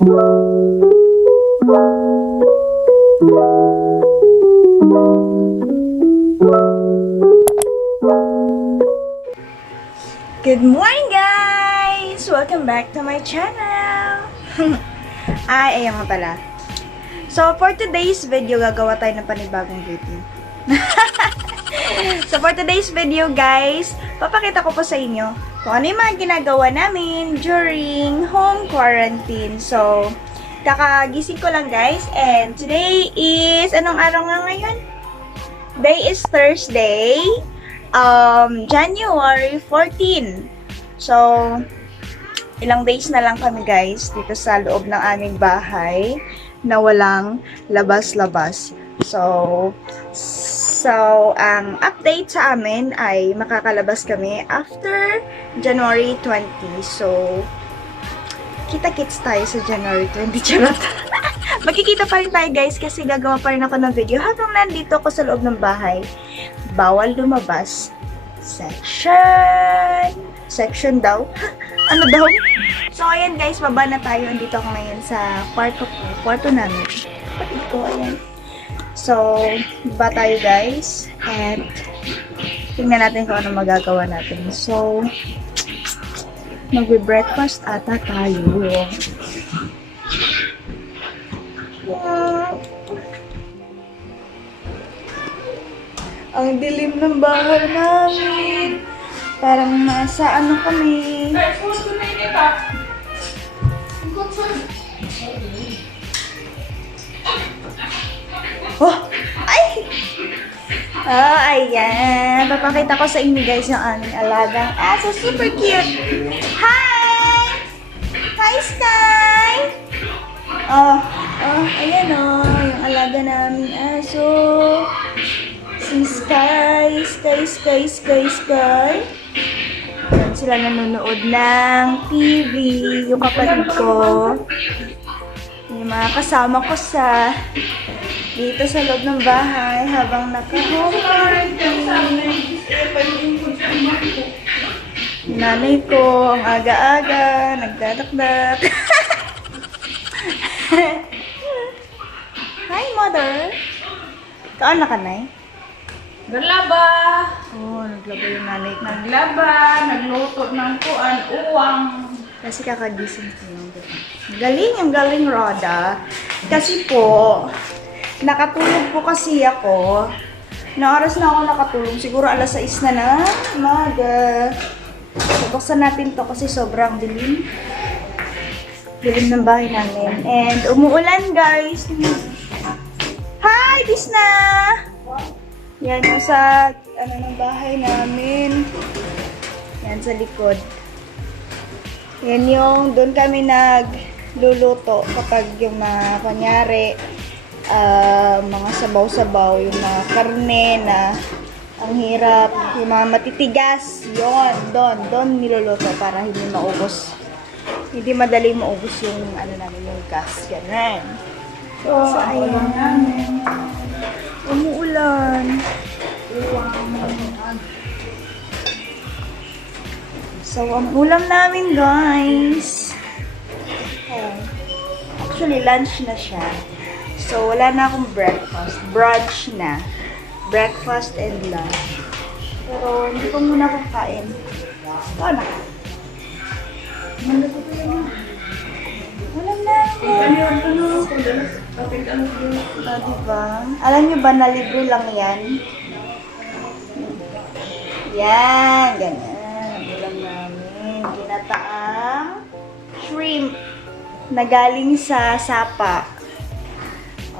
Good morning, guys! Welcome back to my channel! Ayan nga pala. So, for today's video, gagawa tayo ng panibagong video. So, for today's video, guys, papakita ko po sa inyo kung ano yung mga ginagawa namin during home quarantine. So, kakagising ko lang, guys. And today is, anong araw nga ngayon? Day is Thursday. January 14. So, ilang days na lang kami guys dito sa loob ng aming bahay na walang labas-labas. So, ang update sa amin ay makakalabas kami after January 20. So, kita-kits tayo sa January 20. Charot. Magkikita pa rin tayo guys kasi gagawa pa rin ako ng video habang nandito ako sa loob ng bahay. Bawal lumabas. Section daw. Ano daw? So, ayan guys, baba na tayo. Andito ako ngayon sa kwarto ko. Kwarto namin. Kapatid ko, ayan. So, baba tayo guys. And, tingnan natin kung ano magagawa natin. So, magbe-breakfast ata tayo. Ang dilim ng bahay namin. Parang nasa ano kami. Oh! Ay! Oh, ayan. Papakita ko sa inyo guys yung aming alagang aso. Super cute! Hi! Hi, Sky! Oh, ayan oh. Yung alaga naming aso. Si Sky. Yan sila nanonood ng TV. Yung kapatid ko. Yung mga kasama ko sa dito sa loob ng bahay habang naka-home quarantine. Nanay ko, ang aga-aga, nagdadakdak. Hi, mother. Kaan na ka, Nay? Naglaba. Oh, naglaba yung nanay ko. Naglaba, nagluto ng kuan, uwang. Kasi kakagising ko yung galing, ang galing, Roda. Kasi po, nakatulog po kasi ako. Na oras na ako nakatulog. Siguro alas 6 na ng umaga. Buksan natin to kasi sobrang dilim. Dilim ng bahay namin. And umuulan, guys. Hi, Disna! Yan yung sa ng bahay namin. Yan sa likod. Yan yung doon kami nagluluto kapag yung mga kunyari mga sabaw-sabaw, yung mga karne na ang hirap, yung mga matitigas, yon doon niluluto para hindi maubos. Hindi madali maubos yung ano namin, yung gas. Ganun. So, ayan namin. Umuulan. So, ang ulam namin, guys. Actually, lunch na siya. So, wala na akong breakfast. Brunch na. Breakfast and lunch. Pero, hindi ko muna kakain. Ito na. Ulam na ako. Diba? Alam nyo ba na libre lang yan? Yan, ganyan. Ulam namin. Ginataang shrimp na galing sa sapa.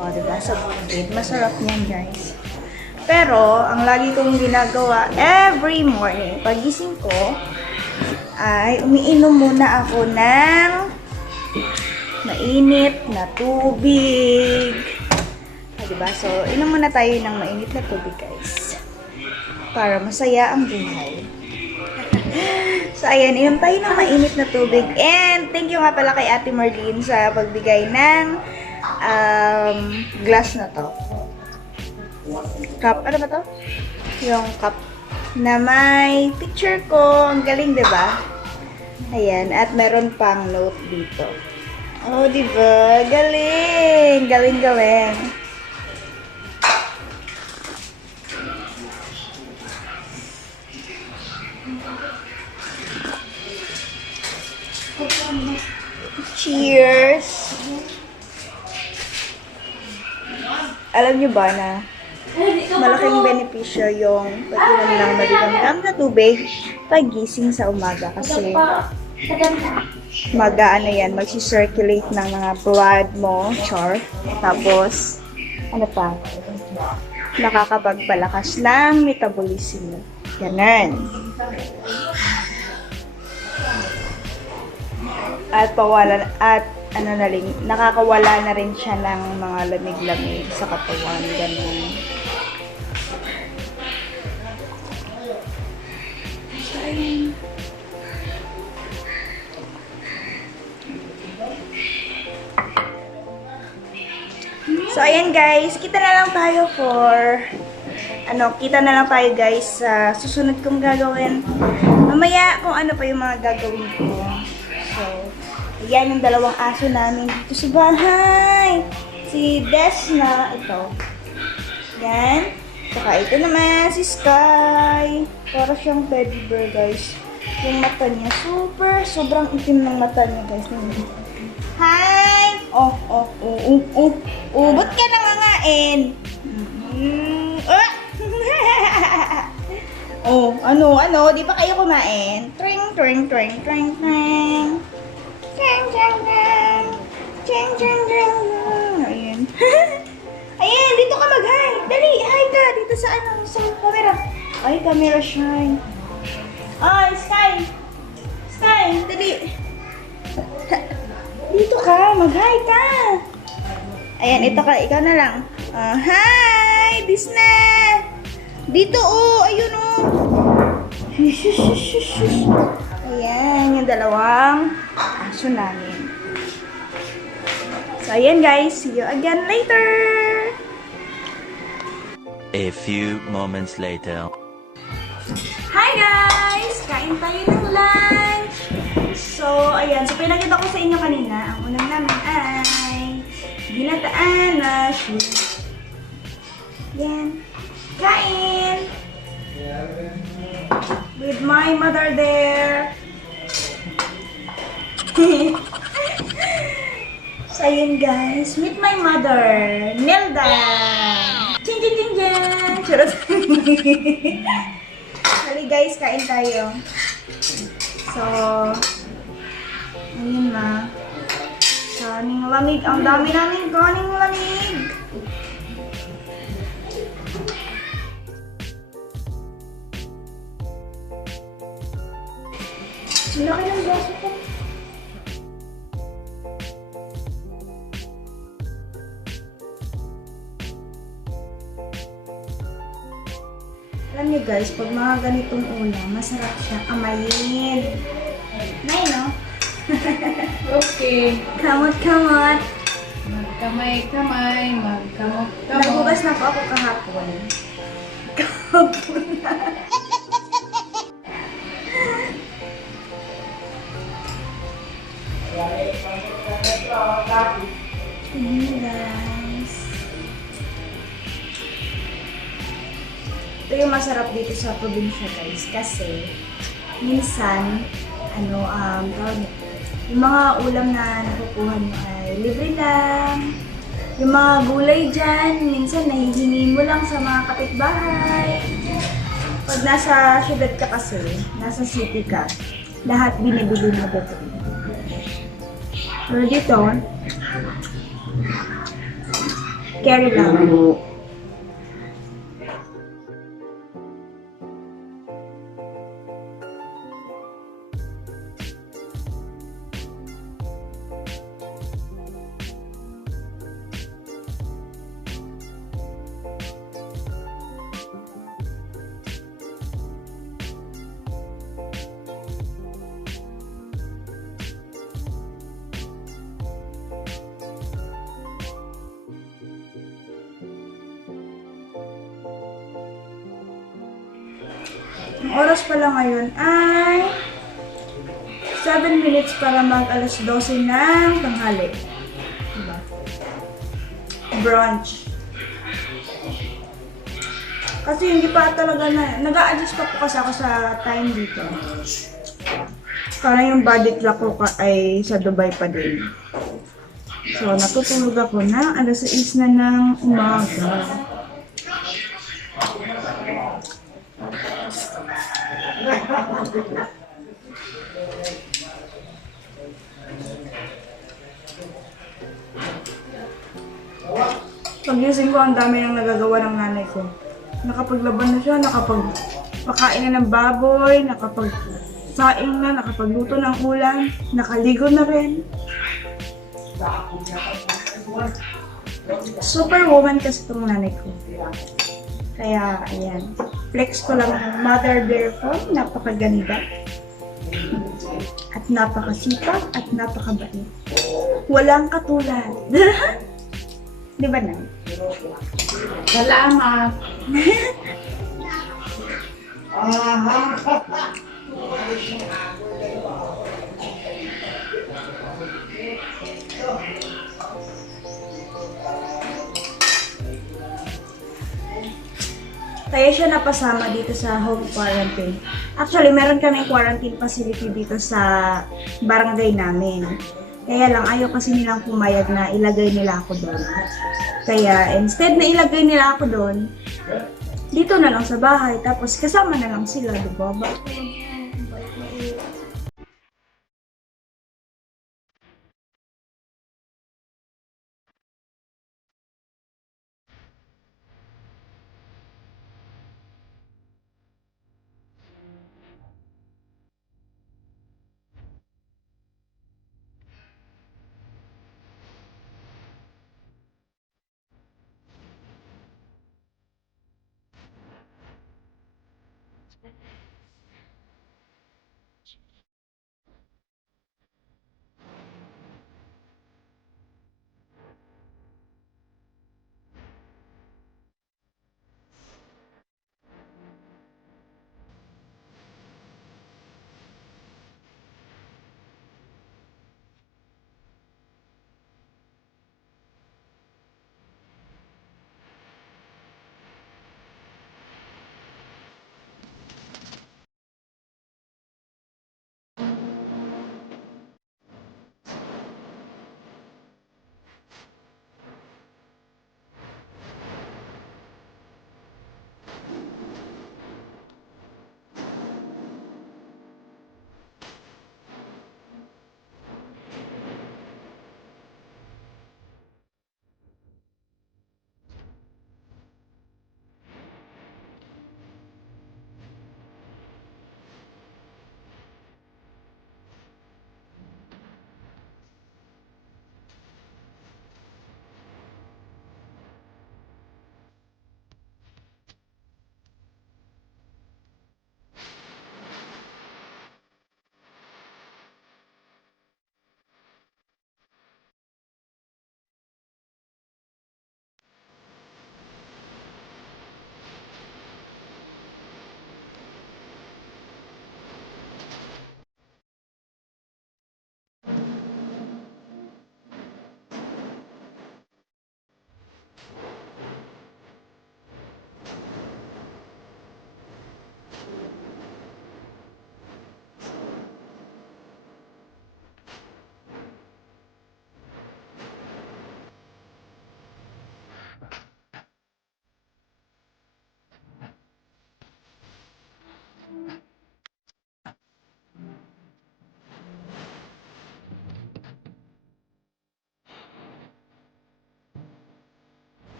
O, diba? Sa bukid. Masarap yan, guys. Pero, ang lagi kong ginagawa every morning, pagising ko, ay umiinom muna ako ng mainit na tubig. O, diba? So, inom muna tayo ng mainit na tubig, guys. Para masaya ang buhay. So, ayan, inom tayo ng mainit na tubig. And, thank you nga pala kay Ate Marlene sa pagbigay ng glass na to. Cup, ano ba to? Yung cup na may picture ko. Ang galing, diba? Ayan, at meron pang note dito. Oh, diba? Galing! Galing, galing. Cheers! Alam niyo ba na malaking benepisyo yung pag-inom ng maligamgam na tubig pag-gising sa umaga kasi magsi-circulate ng mga blood mo, char. Tapos, ano pa? Nakakapagpalakas ng metabolism mo. Ganun. Nakakawala na rin siya ng mga lamig-lamig sa katawan. Ganun. So, ayun. So, ayan guys, kita na lang tayo guys sa susunod kong gagawin. Mamaya kung ano pa yung mga gagawin ko. So, ayan yung dalawang aso namin dito sa bahay. Si Desna, ito. Yan. Saka ito naman, si Sky. Para siyang teddy bear guys. Yung mata niya, sobrang itim ng mata niya guys. Hi! Ba't ka nangangain? Di ba kayo kumain? Tring, tring, tring, tring, tring. Tring, tring, tring. Tring, tring, tring. Ayan. Ayan, dito ka mag-hi. Dali, hi ka. Dito sa camera. Ay, camera shine. Ay, Sky. Sky, dali. Dito ka, mag-hi ka. Ayan, ikaw na lang. Hi, Disney. Dito, ayun, Ayan, yung dalawang aso namin. So, ayan guys, see you again later. A few moments later. Hi guys! Kain tayo ng lunch! So, ayan. So, pinakita ko sa inyo kanina. Ang unang namin ay ginataan na shoes. Yan. Kain! With my mother there. So, ayan guys. Meet my mother. Nelda! Ching, ching, ching, ching! Charot. Hali guys, kain tayo. So, ayun na. Kaning lamig. Ang dami namin kaning lamig. Laki ng braso ko. Alam niyo guys, pag mga ganitong ulam, masarap siya amayin. Nay, no? Okay. Kamot-kamot. Magkamay-kamay, magkamot-kamot. Nagbugas na po ako kahapon. Kahapon na. Ayan guys. Ito yung masarap dito sa probinsya guys. Kasi, minsan, yung mga ulam na nakukuha nyo ay libre lang. Yung mga gulay dyan, minsan nahihingi mo lang sa mga kapitbahay. Pag nasa syudad ka kasi, nasa city ka, lahat binibili mo dito. Pero dito, carry lang. Ang oras pala ngayon ay 7 minutes para mag alas 12 ng tanghali. Diba? Brunch. Kasi hindi pa talaga nag-a-adjust pa po kasi ako sa time dito. Parang yung body clock ko ay sa Dubai pa din. So, natutulog ako na alas 6 na ng umaga. Pagising ko, ang dami nang nagagawa ng nanay ko. Nakapaglaban na siya, nakapagpakain na ng baboy, nakapagsaing na, nakapagluto ng ulam, nakaligo na rin. Superwoman kasi itong nanay ko. Kaya, ayan. Flex ko lang ang mother bear ko. Napakaganda. At napakasipag at napakabait. Walang katulad. Di ba na? Salamat. Kaya siya napasama dito sa home quarantine. Actually, meron kaming quarantine facility dito sa barangay namin. Kaya lang, ayaw kasi nilang pumayag na ilagay nila ako doon. Kaya, instead na ilagay nila ako doon, dito na lang sa bahay. Tapos, kasama na lang sila, diba?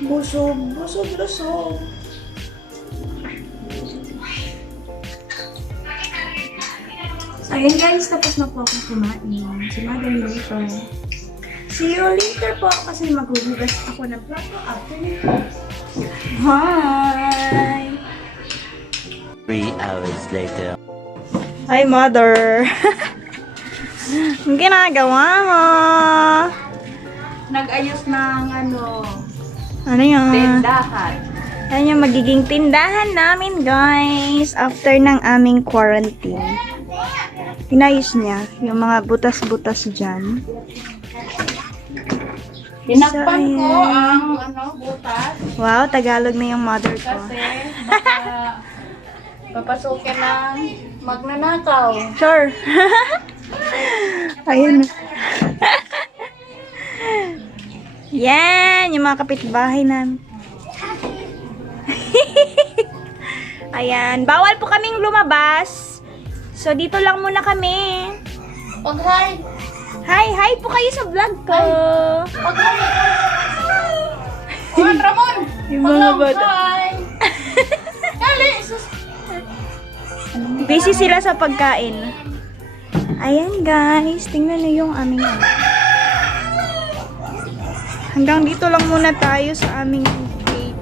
Busog, busog, busog. Ayun guys, tapos na po akong kumain. Si Madam later. See you later po kasi maghuhugas ako ng plato after nito. Hi! 3 hours later. Hi, mother! Ang ginagawa mo? Nag-ayos ng ano yan? Tindahan. Yan yung magiging tindahan namin, guys. After ng aming quarantine. Inayos niya yung mga butas-butas dyan. Tinakpan So, ko ayan. ang butas Wow, Tagalog na yung mother ko. kasi baka papasukin ng magnanakaw. Sure. Ayun. Yan, yung mga kapitbahay namin. Ayan, bawal po kaming lumabas. So, dito lang muna kami. Pag-hi! Hi po kayo sa vlog ko. Pag-hi! Juan Ramon! Yung mga bata. Hi! Dali! Sus! Busy sila sa pagkain. Ayan guys, tingnan niyo yung aming hanggang dito lang muna tayo sa aming gate.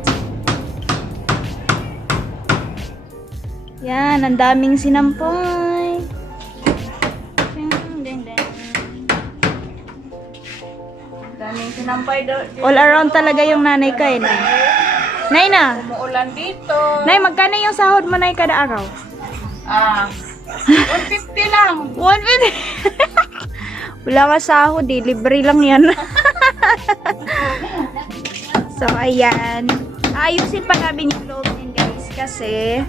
Yan, ang daming sinampay. Daming sinampay daw. All around talaga yung nanay ko eh. Nay na. Umuulan dito. Nay, magkano yung sahod mo nay kada araw? 150 lang. 150. Wala ka sahod eh. Libre lang yan. So, ayan. Ayusin pa namin yung loob niyan guys. Kasi,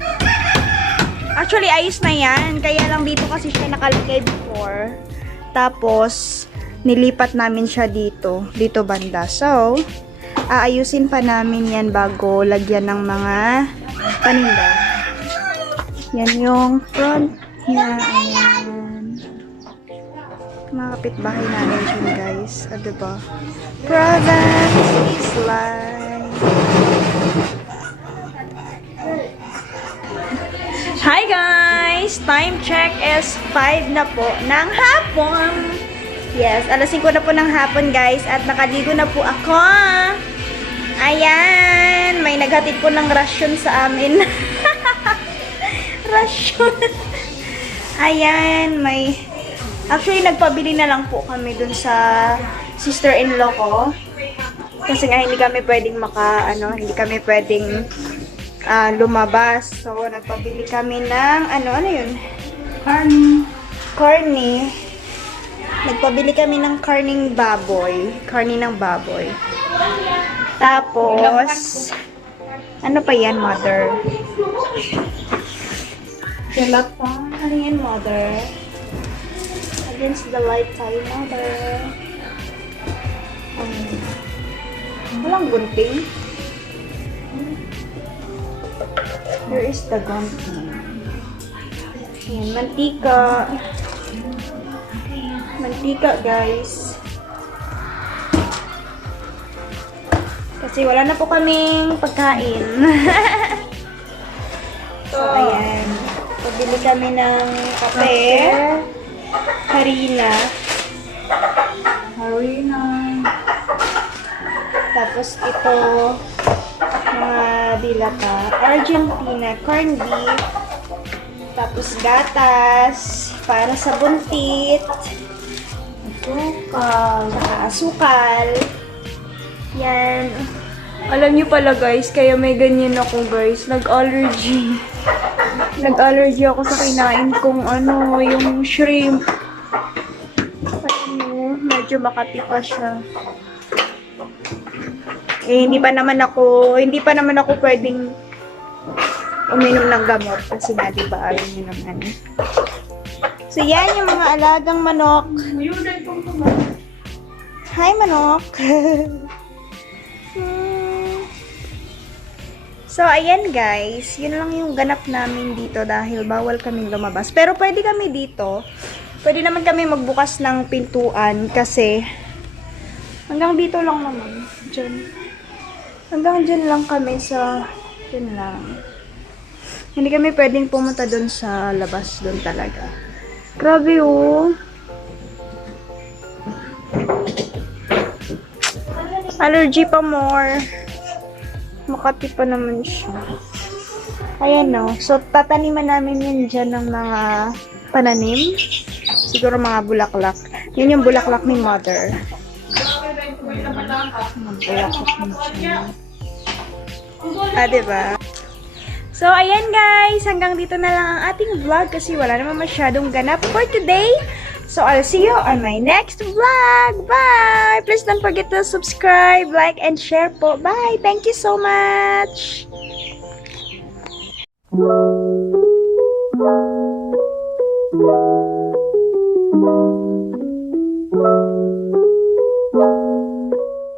actually, ayos na yan. Kaya lang dito kasi siya nakalagay before. Tapos, nilipat namin siya dito. Dito banda. So, aayusin pa namin yan bago lagyan ng mga paninda. Yan yung front niya. Ayan. Mga kapitbahay namin siya guys. Diba? Province is life. Hi guys! Time check is 5 na po ng hapon. Yes, alas 5 na po ng hapon guys. At nakaligo na po ako. Ayan! May naghatid po ng rasyon sa amin. Rasyon. Ayan, may... Actually, nagpabili na lang po kami dun sa sister-in-law ko. Kasi nga, hindi kami pwedeng hindi kami pwedeng lumabas. So, nagpabili kami ng, ano yun? Corny. Nagpabili kami ng karning baboy. Karni ng baboy. Tapos, ano pa yan, mother? Kilata. Ano yan, mother? Against the light tayo, mother. Walang gunting. Where is the gunting? Ayan, mantika. Mantika, guys. Kasi wala na po kaming pagkain. So, ayan. Pabili kami ng kape. Harina. Tapos ito, mga dilata. Argentina, corned beef. Tapos gatas. Para sa buntit. Asukal. Yan. Alam niyo pala guys, kaya may ganyan ako guys. Nag-allergy. Nag-allergy ako sa kinain kong yung shrimp. Medyo makati pa siya. Eh, hindi pa naman ako pwedeng uminom ng gamot. Kasi nga, di ba, ayaw nyo naman. So, yan yung mga alagang manok. Hi, manok! So, ayan guys. Yun lang yung ganap namin dito dahil bawal kaming lumabas. Pero pwede kami dito. Pwede naman kami magbukas ng pintuan kasi hanggang dito lang naman. Diyan. Hanggang dyan lang kami sa... Dyan lang. Hindi kami pwedeng pumunta dun sa labas dun talaga. Grabe oh. Allergy pa more. Makati pa naman siya. Ayan no. So, tataniman namin yun dyan ng mga pananim. Siguro mga bulaklak. Yun yung bulaklak ni mother. Mga bulaklak ni siya. Diba? So, ayan guys. Hanggang dito na lang ang ating vlog kasi wala naman masyadong ganap for today. So, I'll see you on my next vlog. Bye! Please don't forget to subscribe, like, and share po. Bye! Thank you so much!